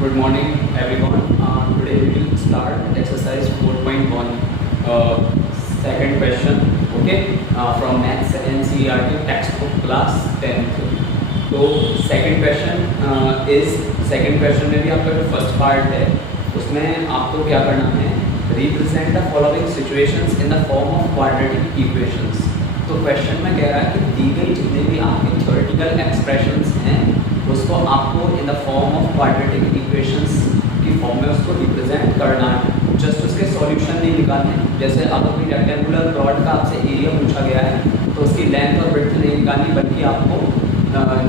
Good morning, everyone. Today we will start exercise 4.1, second question. Okay, from Maths NCERT textbook class 10th. तो second question में भी आपका जो first part है उसमें आपको क्या करना है, represent the following situations in the form of quadratic equations. तो क्वेश्चन में कह रहा है कि दी गई जितने भी आपके थ्योरेटिकल एक्सप्रेशंस हैं उसको आपको in the form of quadratic equations की फॉर्म में उसको रिप्रेजेंट करना है। जस्ट उसके सॉल्यूशन नहीं निकालने हैं। जैसे अगर कोई रेक्टेंगुलर रॉड का आपसे एरिया पूछा गया है तो उसकी लेंथ और ब्रेड्थ नहीं निकालनी, बल्कि आपको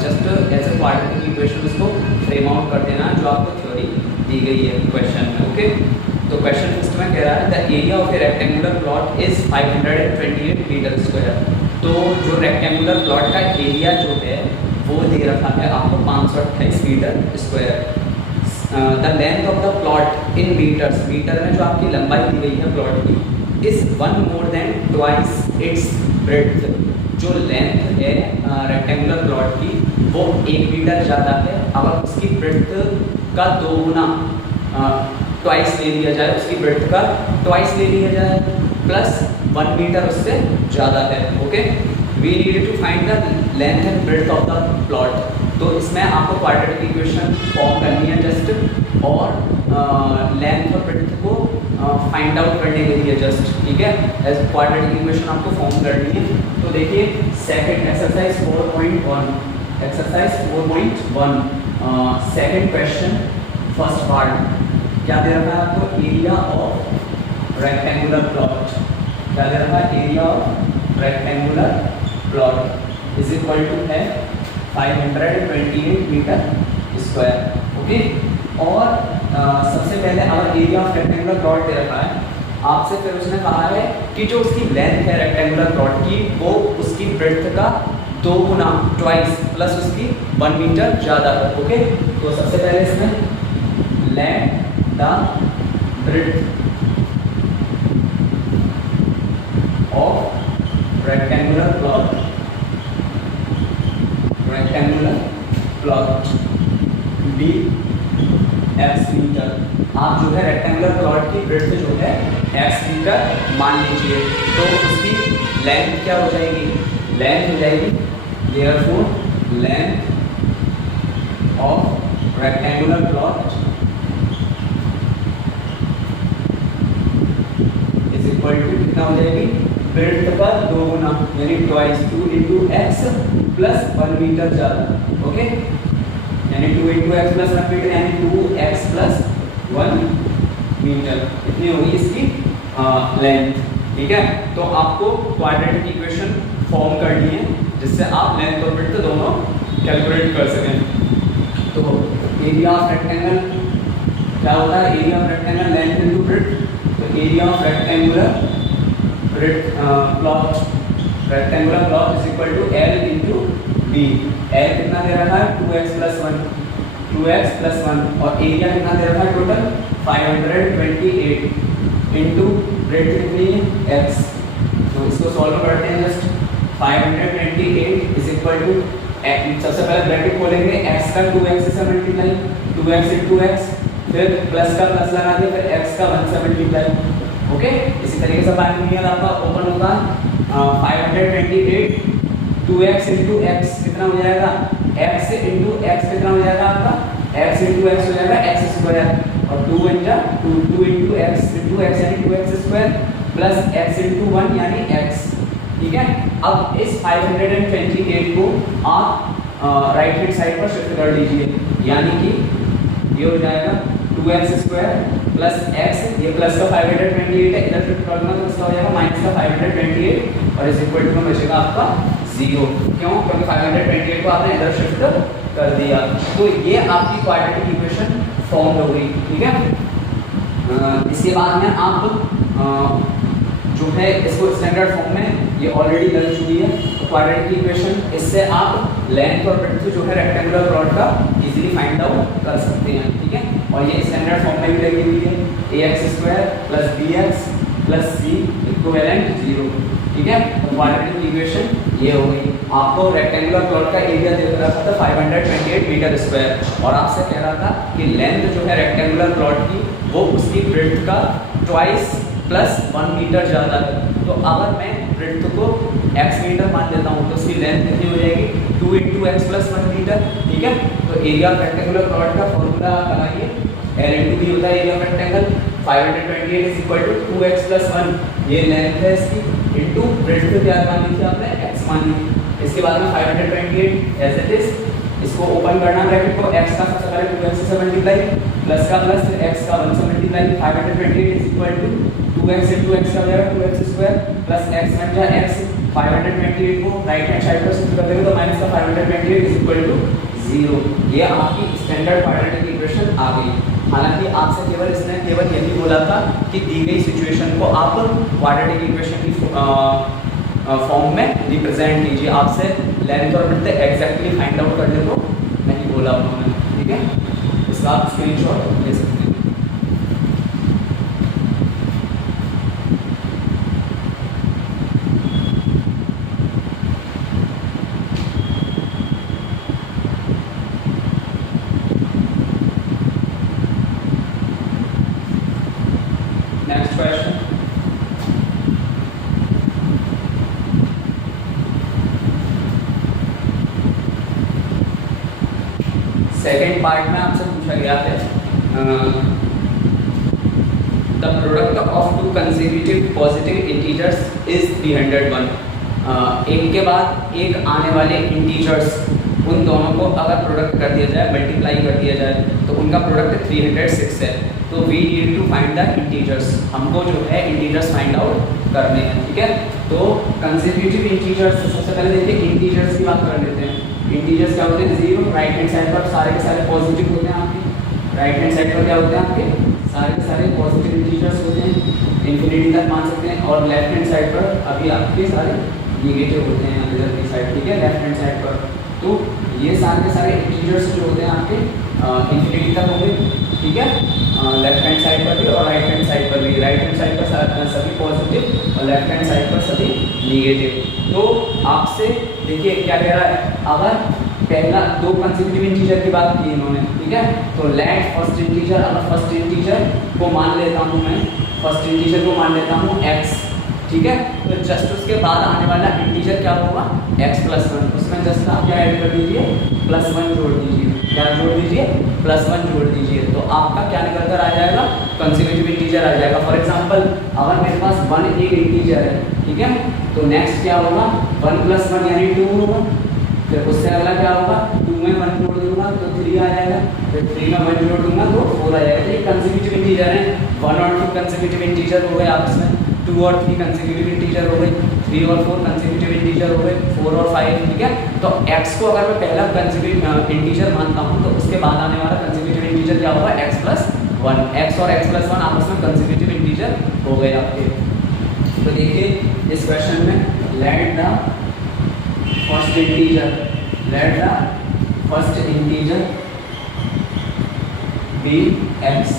just as a quadratic equation उसको फ्रेम आउट कर देना है जो आपको थ्योरी दी गई है क्वेश्चन में। ओके, तो क्वेश्चन फर्स्ट में कह रहा है the area of a rectangular plot is 528 metre square. तो जो रेक्टेंगुलर प्लॉट का एरिया जो है वो दे रखा है आपको 528 metre square. The length of the plot in metres, metre में जो आपकी लंबाई दी गई है प्लॉट की, is 1 more than twice its breadth. जो लेंथ है रेक्टेंगुलर प्लॉट की वो 1 मीटर ज़्यादा है। अगर उसकी ब्रेड्थ का 2 गुना ट्वाइस ले लिया जाए, उसकी ब्रेड्थ का ट्वाइस ले लिया जाए, प्लस 1 मीटर उससे ज़्यादा है। Okay, we need to find the length and breadth of the plot. तो इसमें आपको क्वाड्रेटिक इक्वेशन फॉर्म करनी है जस्ट, और लेंथ और ब्रेड्थ को फाइंड आउट करने के लिए जस्ट, ठीक है, एज क्वाड्रेटिक इक्वेशन आपको फॉर्म करनी है। तो देखिए second exercise 4.1, exercise 4.1 second question first part क्या दे रखा है आपको, एरिया ऑफ रेक्टेंगुलर प्लॉट। क्या दे रखा है, area of rectangular plot is equal to है 528 मीटर स्क्वायर। ओके, और सबसे पहले अगर एरिया ऑफ रेक्टेंगुलर प्लॉट दे रखा है आपसे, फिर उसने कहा है कि जो उसकी लेंथ है रेक्टेंगुलर प्लॉट की वो उसकी ब्रेड्थ का 2 गुना ट्वाइस प्लस उसकी 1 मीटर ज़्यादा है। ओके, तो सबसे पहले इसमें let the breadth of rectangular plot be x metre. आप जो है रेक्टेंगुलर प्लॉट की ब्रेड्थ जो है एक्स मीटर मान लीजिए, तो उसकी लेंथ क्या हो जाएगी, लेंथ हो जाएगी therefore length of rectangular plot is equal to कितना हो जाएगी, ब्रेड्थ का 2 गुना यानी twice 2 into x plus 1 metre ज़्यादा। ओके, यानी 2 इंटू एक्स प्लस 1 मीटर यानी 2x प्लस 1 मीटर, इतनी होगी इसकी लेंथ। ठीक है, तो आपको क्वाड्रेटिक इक्वेशन फॉर्म करनी है जिससे आप लेंथ और ब्रेड्थ दोनों कैलकुलेट कर सकें। तो एरिया ऑफ रेक्टेंगल क्या होता है, area of rectangle length into breadth. तो area of rectangular plot is equal to L into B. L कितना दे रहा है 2x प्लस 1 और एरिया कितना दे रहा है टोटल 528 इंटू ब्रेड्थ कितनी है x। तो इसको सॉल्व करते हैं जस्ट 528 इज इक्वल टू, सबसे पहले ब्रैकेट खोलेंगे, x का 2x से मल्टीप्लाई, 2x इंटू x, फिर प्लस का प्लस लगा दिया, फिर x का 1 से मल्टीप्लाई। ओके, इसी तरीके से बाइनोमियल आपका ओपन होगा 528 2x इंटू एक्स कितना हो जाएगा, x इंटू एक्स कितना हो जाएगा आपका, x इंटू एक्स हो जाएगा x स्क्वायर, और 2 इंटू एक्स यानी 2x square plus x into 1 यानी x। ठीक है, अब इस 528 को आप राइट हैंड साइड पर शिफ्ट कर दीजिए, यानी कि ये हो जाएगा 2x स्क्वायर प्लस x, ये प्लस का 528 है, इधर शिफ्ट करना तो इसका हो जाएगा माइनस का 528 और इज इक्वल टू में बचेगा आपका 0। क्यों, क्योंकि 528 को आपने इधर शिफ्ट कर दिया। तो ये आपकी क्वाड्रेटिक इक्वेशन फॉर्म हो गई। ठीक है, इसके बाद में आप जो है इसको स्टैंडर्ड फॉर्म में ये ऑलरेडी लग चुकी है। तो क्वाड्रेटिक इक्वेशन इससे आप लेंथ और ब्रेड्थ जो है रेक्टेंगुलर प्लॉट का इजीली फाइंड आउट कर सकते हैं। ठीक है, और ये स्टैंडर्ड फॉर्म में भी लगी हुई है, ax square plus bx plus c equivalent 0। ठीक है, तो क्वाड्रेटिक इक्वेशन ये हो गई। आपको रेक्टेंगुलर प्लॉट का एरिया दे रखा था 528 मीटर स्क्वायर और आपसे कह रहा था कि लेंथ जो है रेक्टेंगुलर प्लॉट की वो उसकी ब्रेड्थ का ट्वाइस प्लस 1 मीटर ज़्यादा है। तो अगर मैं ब्रेड्थ को x मीटर मान लेता हूँ तो उसकी लेंथ कितनी हो जाएगी 2 इंटू एक्स प्लस 1 मीटर। ठीक है, तो एरिया ऑफ रेक्टेंगुलर प्लॉट का फॉर्मूला लगाइए, L इंटू बी होता है area of rectangle, 528 is equal to 2x plus 1 ये लेंथ है इसकी, इंटू ब्रेड्थ क्या मान ली थी आपने x मान ली। इसके बाद में 528 एज इट इज, इसको ओपन करना ब्रैकेट को, x का सबसे पहले 2x से मल्टीप्लाई, प्लस का प्लस, फिर x का 1 से multiply, 528 is equal to 2x into x का हो जाएगा 2x स्क्वायर प्लस x बन जाए x। 528 को राइट हैंड साइड पर शिफ्ट कर देंगे तो माइनस का 528 इज इक्वल टू 0। ये आपकी स्टैंडर्ड क्वाड्रेटिक इक्वेशन आ गई। हालांकि आपसे केवल इसने केवल यही बोला था कि दी गई सिचुएशन को आप क्वाड्रेटिक इक्वेशन की फॉर्म में रिप्रेजेंट कीजिए। आपसे लेंथ और ब्रेड्थ एग्जैक्टली फाइंड आउट करने को नहीं बोला उन्होंने। ठीक है, इसका आप स्क्रीनशॉट ले सकते हैं। नेक्स्ट क्वेश्चन, सेकेंड पार्ट में आपसे पूछा गया है the product of to consecutive positive integers is 301। एक के बाद एक आने वाले इंटीजर्स, उन दोनों को अगर प्रोडक्ट कर दिया जाए, मल्टीप्लाई कर दिया जाए तो उनका प्रोडक्ट 306 है। तो we need to find the integers, हमको जो है इंटीजर्स फाइंड आउट करने हैं। ठीक है, तो कंसेक्यूटिव इंटीजर्स, सबसे पहले देखिए इंटीजर्स की बात कर लेते हैं। इंटीजर्स क्या होते हैं, 0 राइट हैंड साइड पर सारे के सारे पॉजिटिव होते हैं आपके, राइट हैंड साइड पर क्या होते हैं आपके सारे के सारे पॉजिटिव इंटीजर्स होते हैं, इन्फिनिटी तक मान सकते हैं। और लेफ्ट हैंड साइड पर अभी आपके सारे नेगेटिव होते हैं इधर की साइड। ठीक है, लेफ्ट हैंड साइड पर तो ये सारे के सारे इंटीजर्स जो होते हैं आपके इन्फिनिटी तक होंगे। ठीक है, लेफ्ट हैंड साइड पर भी और राइट हैंड साइड पर भी। राइट हैंड साइड पर सभी पॉजिटिव और लेफ्ट हैंड साइड पर सभी नेगेटिव। तो आपसे देखिए क्या कह रहा है, अगर पहला दो कंसेक्यूटिव इंटीजर की बात की इन्होंने। ठीक है, तो लेट फर्स्ट इंटीजर, अगर फर्स्ट इंटीजर को मान लेता हूँ मैं, फर्स्ट इंटीजर को मान लेता हूँ x। ठीक है, तो जस्ट उसके बाद आने वाला इंटीजर क्या होगा x प्लस 1, उसमें जस्ट आप क्या ऐड कर दीजिए प्लस 1 जोड़ दीजिए। क्या जोड़ दीजिए, प्लस 1 जोड़ दीजिए, तो आपका क्या निकल कर आ जाएगा, कंसेक्यूटिव इंटीजर आ जाएगा। फॉर एग्जांपल अगर मेरे पास 1 एक इंटीजर है, ठीक है, तो नेक्स्ट क्या होगा 1 प्लस 1 यानी 2 होगा। फिर उससे अगला क्या होगा, 2 में 1 जोड़ दूंगा तो 3 आ जाएगा, फिर 3 में 1 जोड़ दूंगा तो 4 आ जाएगा। तो ये कंसेक्यूटिव इंटीजर है। 1 और 2 कंसेक्यूटिव इंटीजर हो गए आपस में, 2 और 3 कंसेक्यूटिव इंटीजर हो गए, 3 और 4 कंसेक्यूटिव इंटीजर हो गए, 4 और 5। ठीक है, तो x को अगर मैं पहला कंसेक्यूटिव इंटीजर मानता हूँ तो उसके बाद आने वाला कंसेक्यूटिव इंटीजर क्या होगा x प्लस 1। x और x प्लस 1 आपस में कंसेक्यूटिव इंटीजर हो गए आपके। तो देखिए इस क्वेश्चन में let the first integer be x।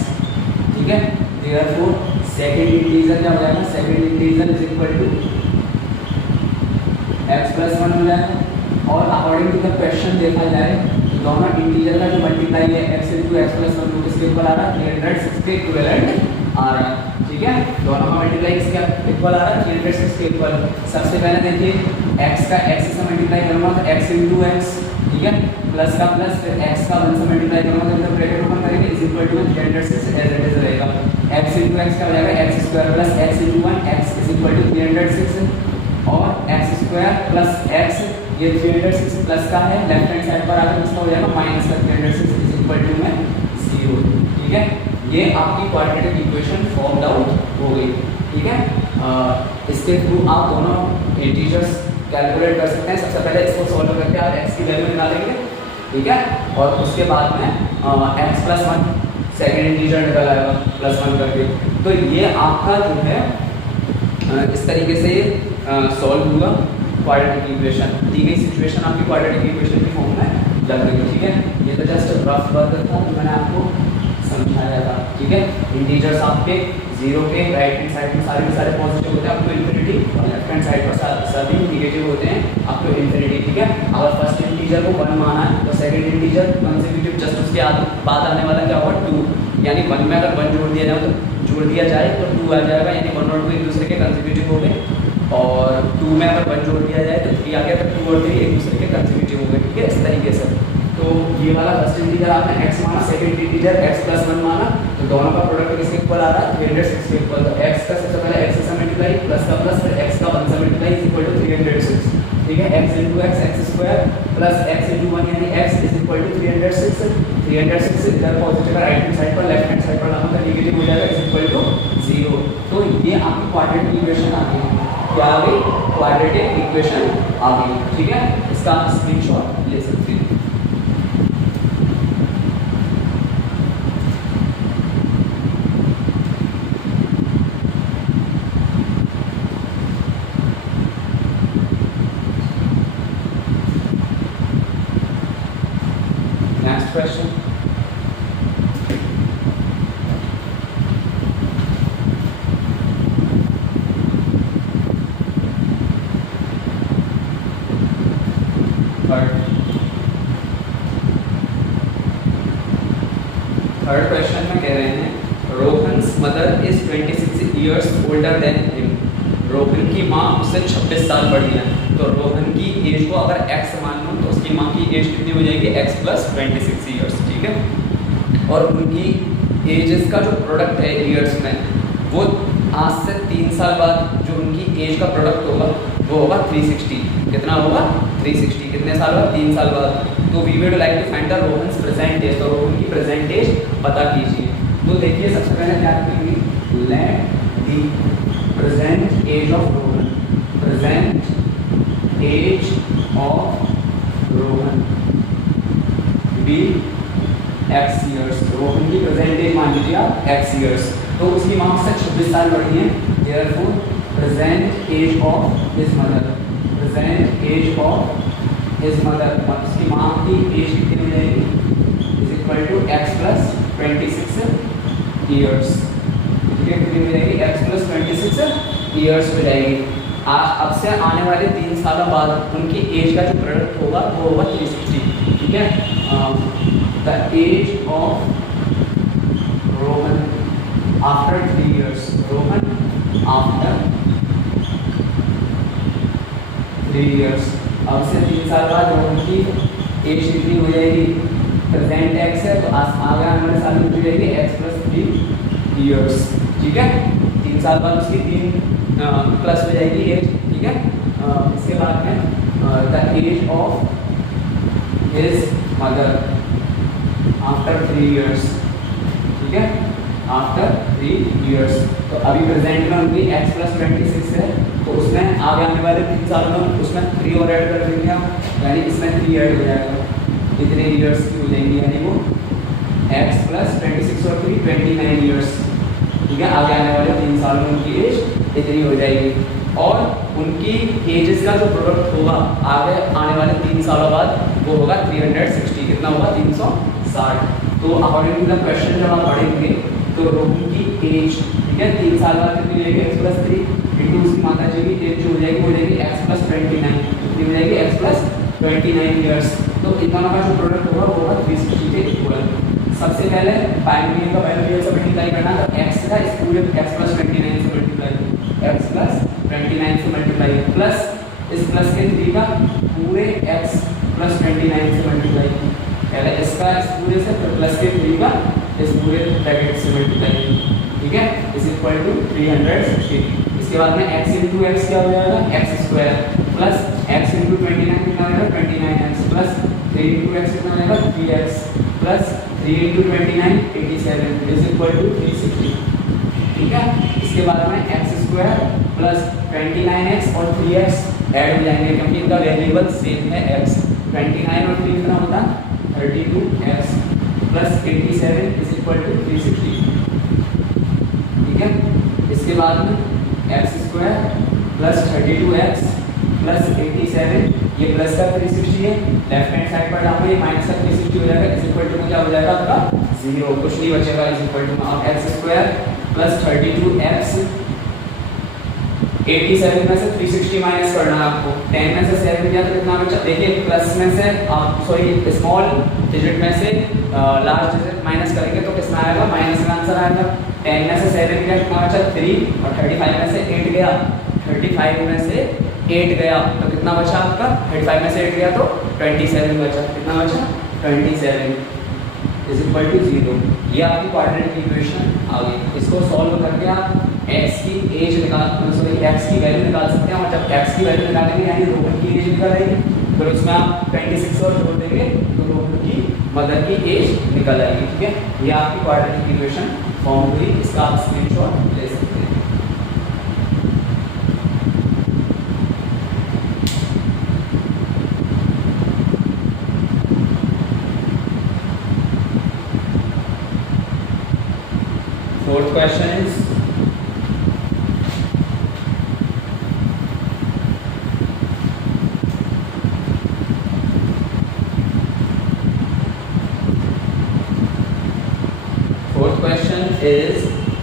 ठीक है, देयरफॉर सेकंड इंटीजर क्या हो जाएगा, second integer is equal to x plus 1 हो जाएगा। और अकॉर्डिंग टू द क्वेश्चन देखा जाए तो दोनों इंटीजर का जो मल्टीप्लाई है x इंटू एक्स प्लस 1 वो किसके इक्वल आ रहा है, 306 के इक्विवेलेंट आ रहा है। ठीक है, दोनों का मल्टीप्लाई किसके इक्वल आ रहा है, 306 के इक्वल। सबसे पहले देखिए x का x से मल्टीप्लाई करूँगा तो x इंटू एक्स, ठीक है, प्लस का प्लस, फिर x का 1 से मल्टीप्लाई करूँगा तो इधर ब्रैकेट ओपन करेंगे is equal to 306 as it is रहेगा। x इंटू एक्स का हो जाएगा x square plus x into 1 x is equal to 306 और x स्क्वायर प्लस x, ये 306 प्लस का है, लेफ्ट हैंड साइड पर आकर इसका हो जाएगा माइनस का 306 इज इक्वल टू में 0। ठीक है, ये आपकी क्वाड्रेटिक इक्वेशन फॉर्म्ड आउट हो गई। ठीक है, इसके थ्रू आप दोनों इंटीजर्स कैलकुलेट कर सकते हैं। सबसे पहले इसको सॉल्व करके आप x की वैल्यू निकालेंगे। ठीक है, और उसके बाद में x प्लस 1 सेकेंड इंटीजर निकल आएगा प्लस 1 करके। तो ये आपका जो है इस तरीके से सॉल्व हुआ क्वाड्रेटिक इक्वेशन। दी गई सिचुएशन आपकी क्वाड्रेटिक इक्वेशन की फॉर्म में लग रही है। ठीक है, ये तो जस्ट रफ वर्क था जो मैंने आपको समझाया था। ठीक है, इंटीजर्स आपके 0 के राइट हैंड साइड में सारे पॉजिटिव होते हैं अप टू इन्फिनिटी और लेफ्ट हैंड साइड पर सभी नेगेटिव होते हैं अप टू इन्फिनिटी। है। अगर फर्स्ट इंटीजर को 1 माना है तो सेकंड इंटीजर कंसेक्यूटिव जस्ट उसके बाद आने वाला क्या होगा 2, यानी 1 में अगर 1 जोड़ दिया जाए तो 2 आ जाएगा, यानी 1 और 2 एक दूसरे के कंसेक्यूटिव हो गए, और 2 में अगर 1 जोड़ दिया जाए तो 3 आ गया, तो 2 और 3 एक दूसरे के कंसेक्यूटिव हो गए। ठीक है, इस तरीके से। तो ये वाला फर्स्ट इंटीजर आपने x माना, सेकंड इंटीजर x + 1 माना, तो दोनों का प्रोडक्ट किसके इक्वल आ रहा है 306 के इक्वल। तो x का सबसे पहले x से मल्टीप्लाई, प्लस का प्लस, फिर x का 1 से मल्टीप्लाई इज इक्वल टू 306। ठीक है, x * x x² plus x * 1 यानी x इज इक्वल टू 306। 306 इधर पॉजिटिव है, राइट हैंड साइड पर, लेफ्ट हैंड साइड पर लाना तो नेगेटिव हो जाएगा, इज इक्वल टू 0। तो ये आपकी क्वाड्रेटिक इक्वेशन आ गई। क्या आ गई? क्वाड्रेटिक इक्वेशन आ गई। ठीक है, इसका स्क्रीनशॉट ले सकते हैं। Next question. थर्ड क्वेश्चन में कह रहे हैं Rohan's mother is 26 years older than him। Rohan की माँ उससे 26 साल बड़ी है। तो रोहन की एज को अगर x मान लो तो उसकी माँ की एज कितनी हो जाएगी? x + 26 years। ठीक है, और उनकी एजेस का जो प्रोडक्ट है ईयर्स में, वो आज से 3 साल बाद जो उनकी एज का प्रोडक्ट होगा वो होगा 360। कितना होगा? 360। कितने साल बाद? 3 साल बाद। तो we would like to find the Rohan's present age. तो रोहन की प्रेजेंट एज पता कीजिए। तो देखिए सबसे पहले क्या करेंगे, let the present age of Rohan, present age of Rohan be x years। Rohan की प्रेजेंट एज मान लीजिए आप x years। तो उसकी माँ से 26 साल बड़ी है, therefore present age of his mother, present age of his mother, उसकी माँ की एज कितनी हो जाएगी? Is equal to x + 26 years। ठीक है, कितनी हो जाएगी? x + 26 years हो जाएगी। अब से आने वाले 3 सालों बाद उनकी एज का जो प्रोडक्ट होगा वो होगा 360। ठीक है, the age of Rohan after 3 years, Rohan after 3 years। अब से 3 साल बाद रोहन की एज कितनी हो जाएगी? प्रेजेंट x है तो आगे आने वाले साल में हो जाएगी x + 3 years। ठीक है, 3 साल बाद उसकी 3 प्लस हो जाएगी एज। ठीक है, इसके बाद में the age of his mother after 3 years। ठीक है, आफ्टर 3 years। तो अभी प्रेजेंट में उनकी x + 26 है, तो उसमें आगे आने वाले 3 सालों में उसमें 3 और ऐड कर देंगे हम, यानी इसमें 3 ऐड हो जाएगा। कितने ईयर्स की हो जाएंगी? यानी वो x + 26 और 3 29 years। ठीक है, आगे आने वाले 3 सालों में उनकी एज इतनी हो जाएगी, और उनकी एजेस का जो प्रोडक्ट होगा आगे आने वाले 3 सालों बाद वो होगा 360। कितना होगा? 360। तो अकॉर्डिंग टू द क्वेश्चन जब आप पढ़ेंगे तो रोहन की एज, ठीक है, 3 साल बाद कितनी रहेगी? x + 3 इंटू उसकी माता जी की एज जो हो जाएगी वो हो जाएगी x + 29। कितनी हो जाएगी? x + 29 years। तो इन दोनों का जो प्रोडक्ट होगा वो होगा 360 के इक्वल। सबसे पहले बाइनोमियल का बाइनोमियल से मल्टीप्लाई करना, तो x का इस पूरे x + 29 से मल्टीप्लाई, x + 29 से मल्टीप्लाई, प्लस इस प्लस के 3 का पूरे x + 29 से मल्टीप्लाई। पहले इसका इस पूरे से, फिर प्लस के 3 का इस पूरे ब्रैकेट से मल्टीप्लाई। ठीक है, इज इक्वल टू 360। इसके बाद में x * x क्या हो जाएगा? x² प्लस x * 29 कितना आएगा? 29x प्लस 3 * x कितना आएगा? 3x plus 3 * 29 87 is equal to 360। ठीक है, इसके बाद में x² प्लस 29x और 3x ऐड हो जाएंगे क्योंकि इनका वेरिएबल सेम है x। 29 और 3 कितना होता है? 32x plus 87 is equal to 360। ठीक है, इसके बाद में x² प्लस 32x प्लस 87, ये प्लस का 360 है, लेफ्ट हैंड साइड पर डालो, ये माइनस का 360 हो जाएगा, इज इक्वल टू क्या हो जाएगा आपका? 0, कुछ नहीं बचेगा, इज इक्वल टू अब x² प्लस 32x 87 में से 360 माइनस करना है आपको। 10 में से 7 गया तो कितना बचा? देखिए प्लस में से आप सॉरी स्मॉल डिजिट में से लार्ज डिजिट माइनस करेंगे तो कितना आएगा? माइनस में आंसर आएगा। 10 में से 7 गया कितना बचा? 3 और 35 में से 8 गया। 35 में से 8 गया तो कितना बचा आपका? 35 में से 8 गया तो 27 बचा। कितना बचा? 27 इज इक्वल टू 0। ये आपकी क्वाड्रेटिक इक्वेशन आ गई। इसको सॉल्व करके आप x की एज निकाल सॉरी x की वैल्यू निकाल सकते हैं। और जब x की वैल्यू निकालेंगे यानी रोहन की एज निकल आएगी, फिर उसमें आप 26 और जोड़ देंगे तो रोहन की मदर की एज निकल आएगी। ठीक है, ये आपकी क्वाड्रेटिक इक्वेशन फॉर्म हुई। इसका आप स्क्रीनशॉट ले सकते हैं। Fourth question is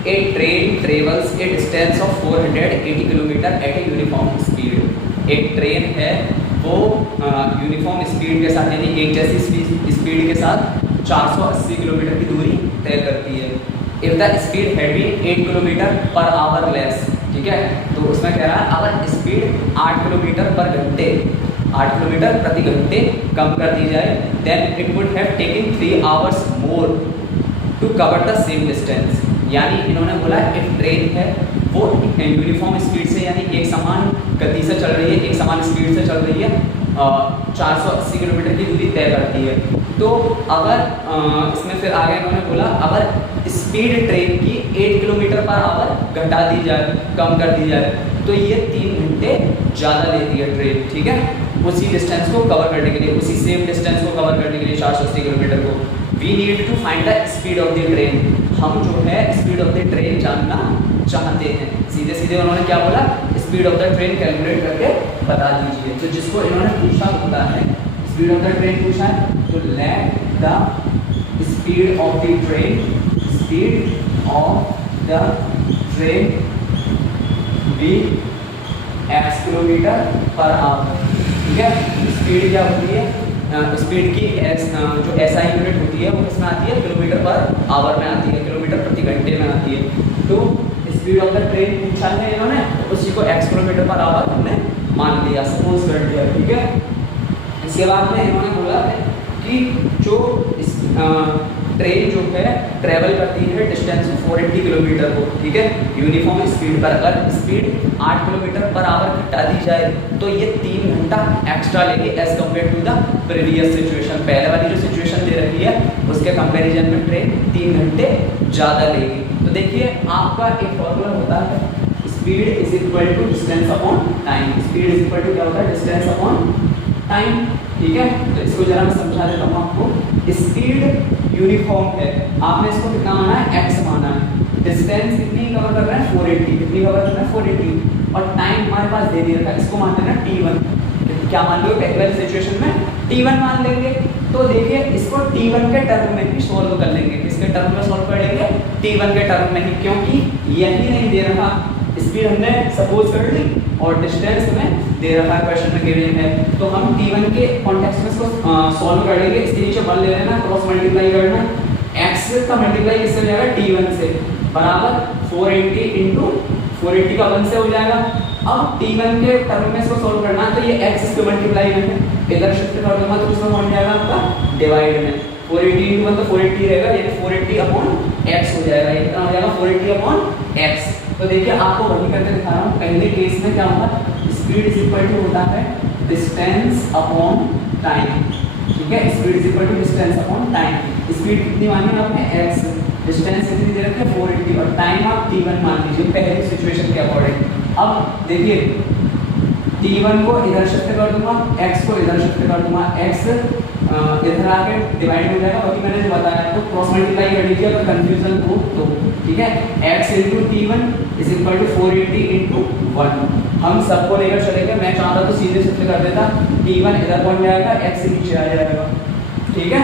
a train travels a distance of 480 kilometre at a uniform speed। एक ट्रेन है वो यूनिफॉर्म स्पीड के साथ यानी एक जैसी स्पीड के साथ 480 किलोमीटर की दूरी तय करती है। If the speed had been 8 kilometre per hour less, ठीक है, तो उसमें कह रहा है अगर स्पीड 8 किलोमीटर पर घंटे 8 किलोमीटर प्रति घंटे कम कर दी जाए then it would have taken 3 hours more to cover the same distance. यानी इन्होंने बोला एक ट्रेन है वो यूनिफॉर्म स्पीड से यानी एक समान गति से चल रही है, एक समान स्पीड से चल रही है, 480 किलोमीटर की दूरी तय करती है। तो अगर इसमें फिर आगे इन्होंने बोला अगर स्पीड ट्रेन की 8 किलोमीटर पर आवर घटा दी जाए, कम कर दी जाए, तो ये 3 घंटे ज़्यादा लेती है ट्रेन। ठीक है, उसी डिस्टेंस को कवर करने के लिए, उसी सेम डिस्टेंस को कवर करने के लिए 480 किलोमीटर को। We need to find the speed of the train. हम जो है स्पीड ऑफ द ट्रेन जानना चाहते हैं। सीधे सीधे उन्होंने क्या बोला? Speed of the train calculate करके बता दीजिए। तो जिसको इन्होंने पूछा होता है स्पीड ऑफ द ट्रेन पूछा है तो let the speed of the train, speed of the train be x kilometre per hour. ठीक है, स्पीड क्या होती है? स्पीड की जो SI यूनिट होती है वो किसमें आती है? किलोमीटर पर आवर में आती है, किलोमीटर प्रति घंटे में आती है। तो स्पीड ऑफ द ट्रेन पूछा है इन्होंने, उसी को x किलोमीटर पर आवर हमने मान लिया, सपोज कर दिया। ठीक है, इसके बाद में इन्होंने बोला है कि जो ट्रेन जो है ट्रेवल करती है डिस्टेंस 480 किलोमीटर को, ठीक है, यूनिफॉर्म स्पीड पर। अगर स्पीड 8 किलोमीटर पर आवर घटा दी जाए तो ये 3 घंटा एक्स्ट्रा लेगी as compare to the previous situation. पहले वाली जो सिचुएशन दे रखी है उसके कंपैरिजन में ट्रेन 3 घंटे ज़्यादा लेगी। तो देखिए आपका एक फॉर्मूला होता है speed is equal to distance upon time. Speed is equal to क्या होता है? Distance upon time. ठीक है, तो इसको जरा मैं समझा देता हूँ आपको। स्पीड यूनिफॉर्म है, आपने इसको कितना माना है? x माना है। डिस्टेंस कितनी कवर कर रहा है? 480। कितनी कवर कर रहा है? 480। और टाइम हमारे पास दे दिया था, इसको मानते हैं ना t1। क्या मान लो पहले सिचुएशन में t1 मान लेंगे। तो देखिए इसको t1 के टर्म में ही सॉल्व कर लेंगे। किसके टर्म में सॉल्व कर लेंगे? t1 के टर्म में ही, क्योंकि यही नहीं दे रहा स्पीड हमने सपोज कर ली और डिस्टेंस में दे रखा है, क्वेश्चन में गिवन है। तो हम t1 के कॉन्टेक्स्ट में इसको सॉल्व कर लेंगे। इसके नीचे 1 ले लेना, क्रॉस मल्टीप्लाई करना, x का मल्टीप्लाई किससे हो जाएगा? t1 से, बराबर 480 इंटू 480 का 1 से हो जाएगा। अब t1 के टर्म में इसको सॉल्व करना है तो ये x इसके मल्टीप्लाई में है, इधर शिफ्ट कर दूंगा तो इसमें बन जाएगा आपका डिवाइड में। 480 इंटू 1 तो 480 रहेगा, यानी 480 अपॉन x हो जाएगा। ये कितना हो जाएगा? 480 अपॉन x। तो देखिए आपको वही करके दिखा रहा हूँ। पहले केस में क्या होगा? स्पीड इज इक्वल टू होता है डिस्टेंस अपॉन टाइम। ठीक है, speed is equal to distance upon time. Speed कितनी मानी आपने? x। डिस्टेंस कितनी दे रखी है? 480। और टाइम आप t1 मान लीजिए पहली सिचुएशन के अकॉर्डिंग। अब देखिए t1 को इधर शिफ्ट कर दूंगा, x को इधर शिफ्ट कर दूंगा, x इधर आके डिवाइड हो जाएगा। बाकी मैंने जो बताया आपको क्रॉस मल्टीप्लाई कर लीजिए अगर कंफ्यूजन हो तो। ठीक है, x into t1 is equal to 480 into 1। हम सबको लेकर चलेंगे, मैं चाहता तो सीधे शिफ्ट कर देता, t1 इधर पहुंच जाएगा, x नीचे आ जाएगा। ठीक है,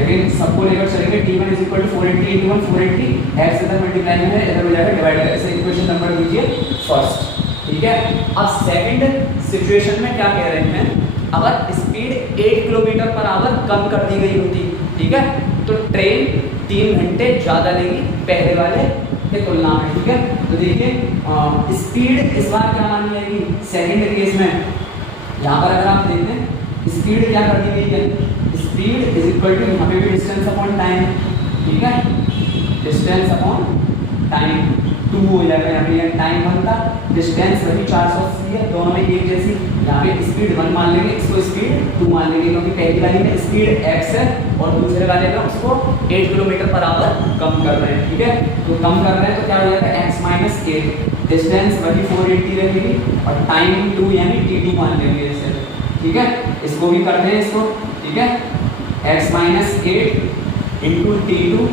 लेकिन सबको लेकर चलेंगे t1 is equal to 480 into 1 480 x इधर मल्टीप्लाई में है, इधर हो जाएगा डिवाइड करके। इसे इक्वेशन नंबर दीजिए फर्स्ट, ठीक है। अब सेकंड सिचुएशन में क्या कह रहे हैं, अगर स्पीड 8 किलोमीटर पर आवर कम कर दी गई होती, ठीक है, तो ट्रेन 3 घंटे ज़्यादा लेगी पहले वाले के तुलना में, ठीक है। तो देखिए स्पीड इस बार क्या मानी जाएगी, सेकंड केस में यहाँ पर अगर आप देखें स्पीड क्या कर दी गई है, स्पीड इज इक्वल टू यहाँ पे भी डिस्टेंस अपॉन टाइम, ठीक है, डिस्टेंस अपॉन टाइम 2 हो जाएगा। यहाँ पे टाइम 1 था, डिस्टेंस वही 480 है, दोनों में एक जैसी। यहाँ पे स्पीड 1 मान लेंगे, इसको स्पीड 2 मान लेंगे, क्योंकि पहली वाली में स्पीड x है और दूसरे वाले में उसको 8 किलोमीटर पर आवर कम कर रहे हैं, ठीक है। तो कम कर रहे हैं तो क्या हो जाएगा x माइनस 8, डिस्टेंस वही 480 रहेगी और टाइम 2 यानी t2 मान लेंगे इसे, ठीक है। इसको भी करते हैं इसको, ठीक है, x minus 8 into t2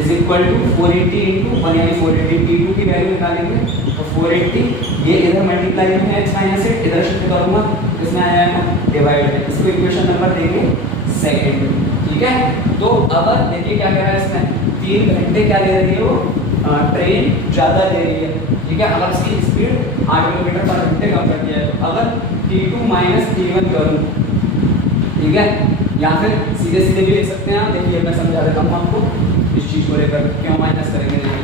is equal to 480 into 1 यानी 480, t2 की वैल्यू निकालेंगे तो 480, ये इधर मल्टीप्लाई में है x माइनस 8, इधर शिफ्ट करूँगा इसमें आ जाएगा डिवाइड में। इसको इक्वेशन नंबर देंगे सेकंड, ठीक है। तो अब देखिए क्या कह रहा है इसमें, 3 घंटे क्या ले रही है वो ट्रेन ज़्यादा ले रही है, ठीक है। अगर इसकी स्पीड 8 किलोमीटर पर घंटे कम कर दिया है, तो अगर t2 माइनस t1 करूँ, ठीक है, या फिर सीधे सीधे भी लिख सकते हैं आप। देखिए मैं समझा देता हूँ आपको इस चीज़ को लेकर क्यों माइनस करेंगे। देखिए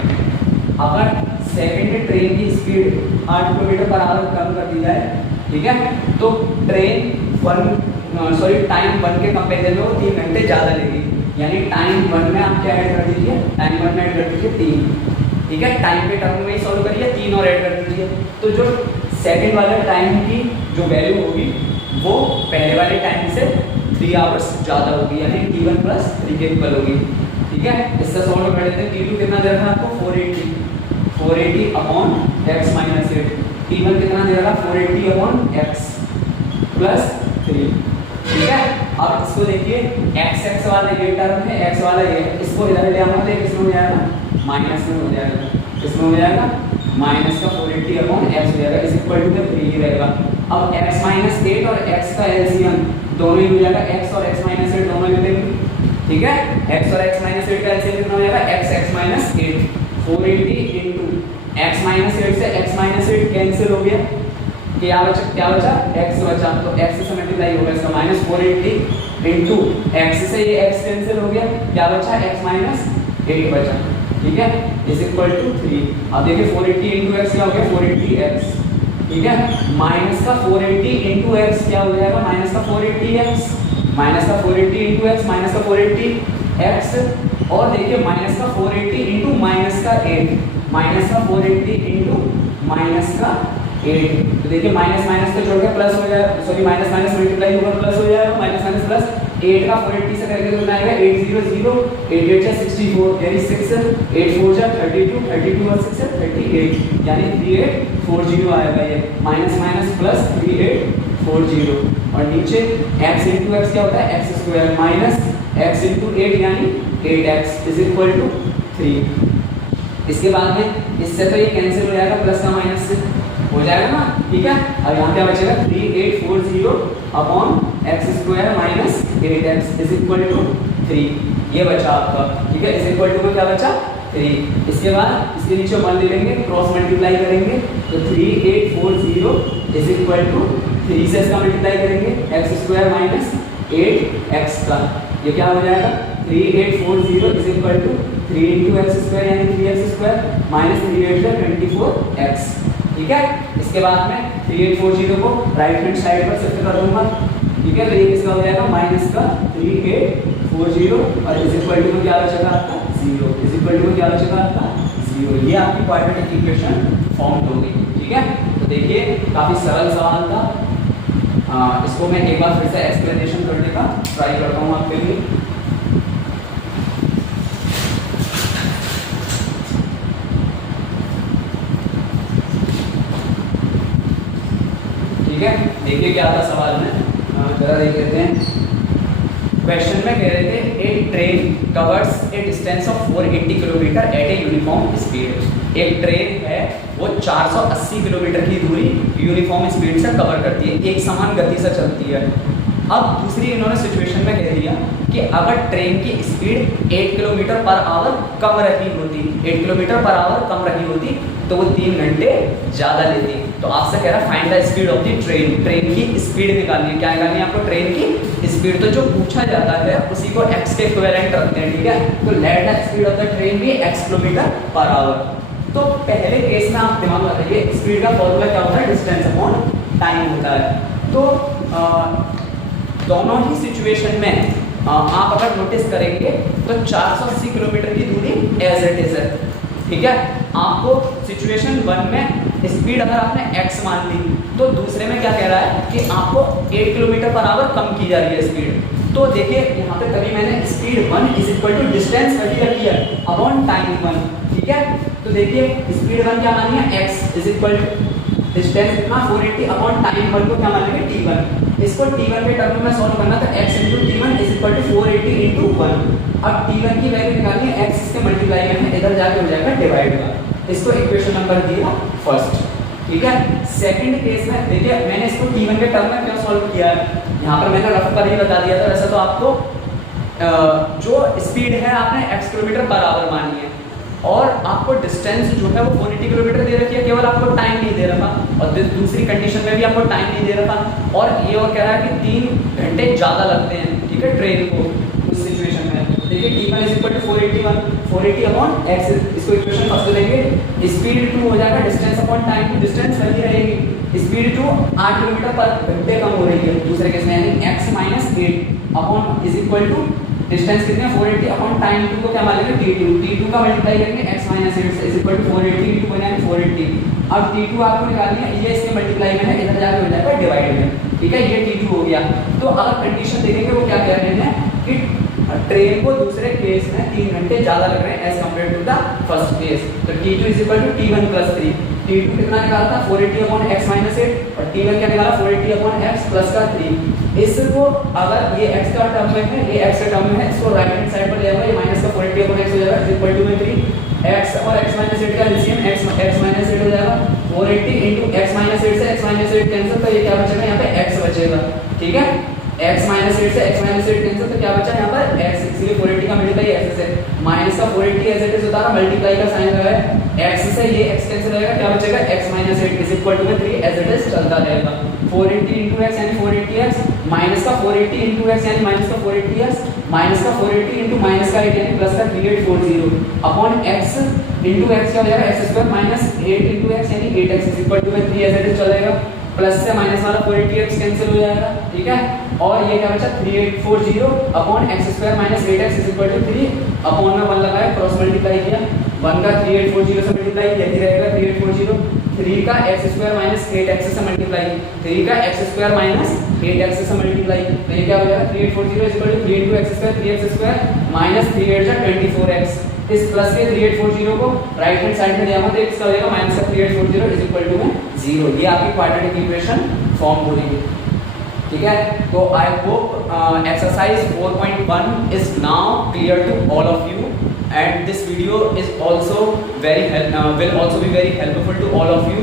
अगर सेकंड ट्रेन की स्पीड 8 किलोमीटर पर आवर कम कर दी जाए, ठीक है, तो ट्रेन टाइम 1 के कंपेरिजन में वो 3 घंटे ज़्यादा लेगी, यानी टाइम 1 में आप क्या ऐड कर दीजिए, टाइम 1 में ऐड कर दीजिए 3, ठीक है। टाइम के टर्म में ही सॉल्व करिए, 3 और ऐड कर दीजिए, तो जो सेकंड वाले टाइम की जो वैल्यू होगी वो पहले वाले टाइम से 3 आवर्स ज़्यादा होगी, यानी t1 प्लस 3 के इक्वल होगी, ठीक है। इससे सॉल्व कर लेते हैं। t2 कितना दे रहा है आपको 480 अपॉन x माइनस 8, t1 कितना दे रहा है 480 अपॉन x प्लस 3, ठीक है। अब इसको देखिए x वाला ये टर्म है, x वाला ये है, इसको इधर ले आना तो किसमें हो जाएगा माइनस में हो जाएगा, किसमें हो जाएगा माइनस का 480 अपॉन x हो जाएगा, इस इक्वल टू 3 ही रहेगा। अब x माइनस 8 और x का एलसीएम दोनों ही हो जाएगा, x और x माइनस 8 दोनों ले लेंगे, ठीक है। x और x माइनस 8 का एलसीएम कितना हो जाएगा x minus 8, 480 into x minus 8 से x माइनस 8 कैंसिल हो गया, क्या बचा x बचा, तो x से मल्टीप्लाई होगा इसका माइनस 480 इंटू x से ये x कैंसिल हो गया, क्या बचा x माइनस 8 बचा, ठीक है, इज इक्वल टू 3। अब देखिए 480 इंटू एक्स क्या हो गया 480x, ठीक है, माइनस का 480 इंटू एक्स क्या हो जाएगा माइनस का 480x, माइनस का 480 इंटू एक्स माइनस का 480x, और देखिए माइनस का 480 इंटू माइनस का 8, माइनस का 480 इंटू माइनस का 8, तो देखिए माइनस माइनस तो जोड़ के प्लस हो जाएगा, सॉरी माइनस माइनस मल्टीप्लाई होगा प्लस हो जाएगा, माइनस माइनस प्लस 8 का 480 से करके कितना आएगा 800, 8 8 जा 64 यानी 6, 8 4 जा 32, 32 और 6 38 यानी 3840 आएगा ये, माइनस माइनस प्लस 3840, और नीचे x इंटू एक्स क्या होता है x square minus x into 8 यानी 8x इज इक्वल टू 3। इसके बाद में इससे तो ये कैंसिल हो जाएगा प्लस का माइनस से हो जाएगा ना, ठीक है। अब यहाँ क्या बचेगा 3840 upon x square minus 8x is equal to 3, ये बचा आपका, ठीक है, इज इक्वल टू में क्या बचा 3। इसके बाद इसके नीचे 1 ले लेंगे, क्रॉस मल्टीप्लाई करेंगे तो 3840 इज इक्वल टू 3 से इसका मल्टीप्लाई करेंगे एक्स स्क्वायर माइनस 8x का, ये क्या हो जाएगा 3840 is equal to 3 into x square यानी 3x स्क्वायर माइनस 3 8 24x, ठीक है। इसके बाद में 3840 को राइट हैंड साइड पर शिफ्ट कर दूंगा, ठीक है, तो ये किसका हो जाएगा माइनस का 3840 और इज इक्वल टू में क्या बचेगा आपका 0, इज इक्वल टू में क्या बचेगा आपका 0, ये आपकी क्वाड्रेटिक इक्वेशन फॉर्म होगी, ठीक है। तो देखिए काफ़ी सरल सवाल था, इसको मैं एक बार फिर से एक्सप्लेनेशन करने का ट्राई करता हूँ आपके लिए। ठीक है, देखिए क्या था सवाल में, जरा देख लेते हैं। क्वेश्चन में कह रहे थे a train covers a distance of 480 kilometre at a uniform speed. एक ट्रेन है वो 480 किलोमीटर की दूरी यूनिफॉर्म स्पीड से कवर करती है, एक समान गति से चलती है। अब दूसरी इन्होंने सिचुएशन में कह दिया कि अगर ट्रेन की स्पीड 8 किलोमीटर पर आवर कम रही होती, 8 किलोमीटर पर आवर कम रही होती तो वो 3 घंटे ज़्यादा लेती। तो आपसे कह रहा है find the speed of the train, train की स्पीड निकालनी है। क्या निकालनी है आपको? ट्रेन की स्पीड। तो जो पूछा जाता है उसी को x के इक्विवेलेंट रखते हैं, ठीक है। तो let the speed of the train भी x किलोमीटर पर आवर। तो पहले केस में आप दिमाग लगाइए, स्पीड का फॉर्मूला क्या होता है? डिस्टेंस अपॉन टाइम होता है। तो दोनों ही सिचुएशन में आप अगर नोटिस करेंगे तो 480 किलोमीटर की दूरी एज इट इज है, ठीक है। आपको सिचुएशन 1 में स्पीड अगर आपने x मान ली तो दूसरे में क्या कह रहा है कि आपको 8 किलोमीटर पर आवर कम की जा रही है स्पीड। तो देखिए यहाँ पे कभी मैंने speed 1 is equal to distance कभी रखी है अपॉन टाइम 1, ठीक है। तो देखिए स्पीड 1 क्या मानी है? x is equal to distance कितना 480 अपॉन टाइम 1 को क्या मानेंगे? t1। इसको t1 के टर्म में सॉल्व करना तो x into t1 is equal to 480 into 1। अब t1 की वैल्यू निकालनी है, x इसके मल्टीप्लाई करना है, इधर जाके हो जाएगा डिवाइड का। इसको इक्वेशन नंबर दिया फर्स्ट, ठीक है। सेकंड केस में देखिए मैंने इसको t1 के टर्म में क्यों सॉल्व किया है, यहाँ पर मैंने रफ पर ही बता दिया था। वैसे तो आपको जो स्पीड है आपने x किलोमीटर पर आवर मानी है और आपको डिस्टेंस जो है वो 480 किलोमीटर दे रखी है, केवल आपको टाइम नहीं दे रखा और दूसरी कंडीशन में भी आपको टाइम नहीं दे रखा और ये और कह रहा है कि 3 घंटे ज़्यादा लगते हैं, ठीक है, ट्रेन को उस सिचुएशन में। देखिए t1 is equal to 480 upon x, इसको इक्वेशन फर्स्ट लेंगे। स्पीड 2 हो जाएगा डिस्टेंस अपॉन टाइम, डिस्टेंस वही रहेगी। स्पीड 2 8 किलोमीटर पर घंटे कम हो रही है दूसरे केस में, यानी x minus 8 upon is equal to distance कितने 480 अपॉन टाइम 2 को क्या मान लेंगे? t2 का मल्टीप्लाई करेंगे x माइनस 8 से इज इक्वल टू 480 into 1 यानी 480। अब t2 आपको निकालनी है, ये इसके मल्टीप्लाई में है, इधर जाके हो जाएगा डिवाइड में, ठीक है। ये t2 हो गया। तो अगर कंडीशन देखेंगे वो क्या कह रहे हैं कि ट्रेन को दूसरे केस में 3 घंटे ज़्यादा लग रहे हैं as compare to the first case. तो t2 is equal to t1 plus 3। t2 कितना निकाला था? 480 अपॉन x माइनस 8 और t1 क्या निकाला? 480 अपॉन x प्लस का 3। इसको अगर ये x का टर्म में है, ये x का टर्म में है, इसको राइट हैंड साइड पर ले जाएगा, ये माइनस का 480 अपॉन x हो जाएगा इज इक्वल टू में 3। x और x माइनस 8 का एलसीएम x माइनस 8 हो जाएगा। 480 into x माइनस 8 से x माइनस 8 कैंसिल, तो ये क्या बचेगा यहाँ पे? x बचेगा, ठीक है। x माइनस 8 से x माइनस 8 कैंसिल, तो क्या बचा यहाँ पर? x, इसलिए 480 का मल्टीप्लाई x से, माइनस का 480 एज इट इज होता है, मल्टीप्लाई का साइन लगा है, x से ये x कैंसिल होगा, क्या बचेगा? x minus 8 is equal to में 3 एज इट इज चलता रहेगा। 480 into x यानी 480x माइनस का 480 into x यानी माइनस का 480x माइनस का 480 into माइनस का 8 यानी प्लस का 3840 अपॉन x into x क्या हो जाएगा? x square minus 8 into x यानी 8x इज इक्वल टू में 3 एज इट इज चलेगा। प्लस से माइनस वाला 480x कैंसिल हो जाएगा, ठीक है। और ये क्या बचा? 3840 upon x square minus 8x is equal to 3 upon में 1 लगाया, क्रॉस मल्टीप्लाई किया, 1 का 3840 से मल्टीप्लाई यही रहेगा 3840, 3 का x स्क्वायर माइनस 8x से मल्टीप्लाई, 3 का x स्क्वायर माइनस 8x से मल्टीप्लाई, तो ये क्या हो जाएगा? 3840 is equal to 3 into x square 3x square minus 3 8 जा 24x। इस प्लस के 3840 को राइट हैंड साइड में ले आऊंगा तो इसका हो जाएगा माइनस का 3840 इज इक्वल टू में 0। ये आपकी क्वाड्रेटिक इक्वेशन फॉर्म होगी, ठीक है। तो I hope exercise 4.1 is now clear to all of you and this video is also will also be very helpful to all of you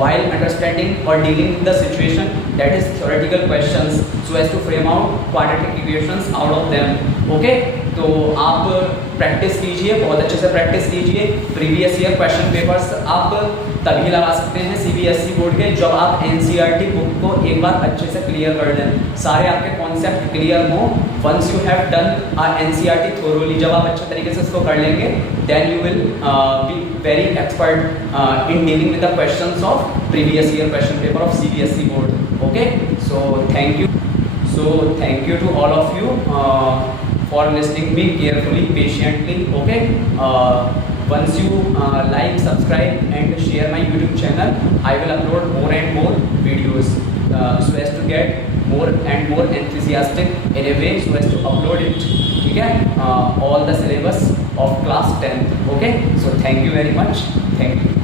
while understanding or dealing with the situation that is theoretical questions so as to frame out quadratic equations out of them, okay। तो आप practice कीजिए, बहुत अच्छे से practice कीजिए। Previous year question papers आप तभी लगा सकते हैं CBSE बोर्ड के जब आप NCERT बुक को एक बार अच्छे से क्लियर कर लें, सारे आपके कॉन्सेप्ट क्लियर हों। Once you have done NCERT thoroughly, जब आप अच्छे तरीके से इसको कर लेंगे then you will be very expert in dealing with the questions of previous year question paper of CBSE board, okay. So thank you to all of you for listening me carefully, patiently, okay। Once you like, subscribe and share my YouTube channel, I will upload more and more videos so as to get more and more enthusiastic in a way so as to upload it, ठीक है, all the syllabus of class 10th, okay। So thank you very much, thank you।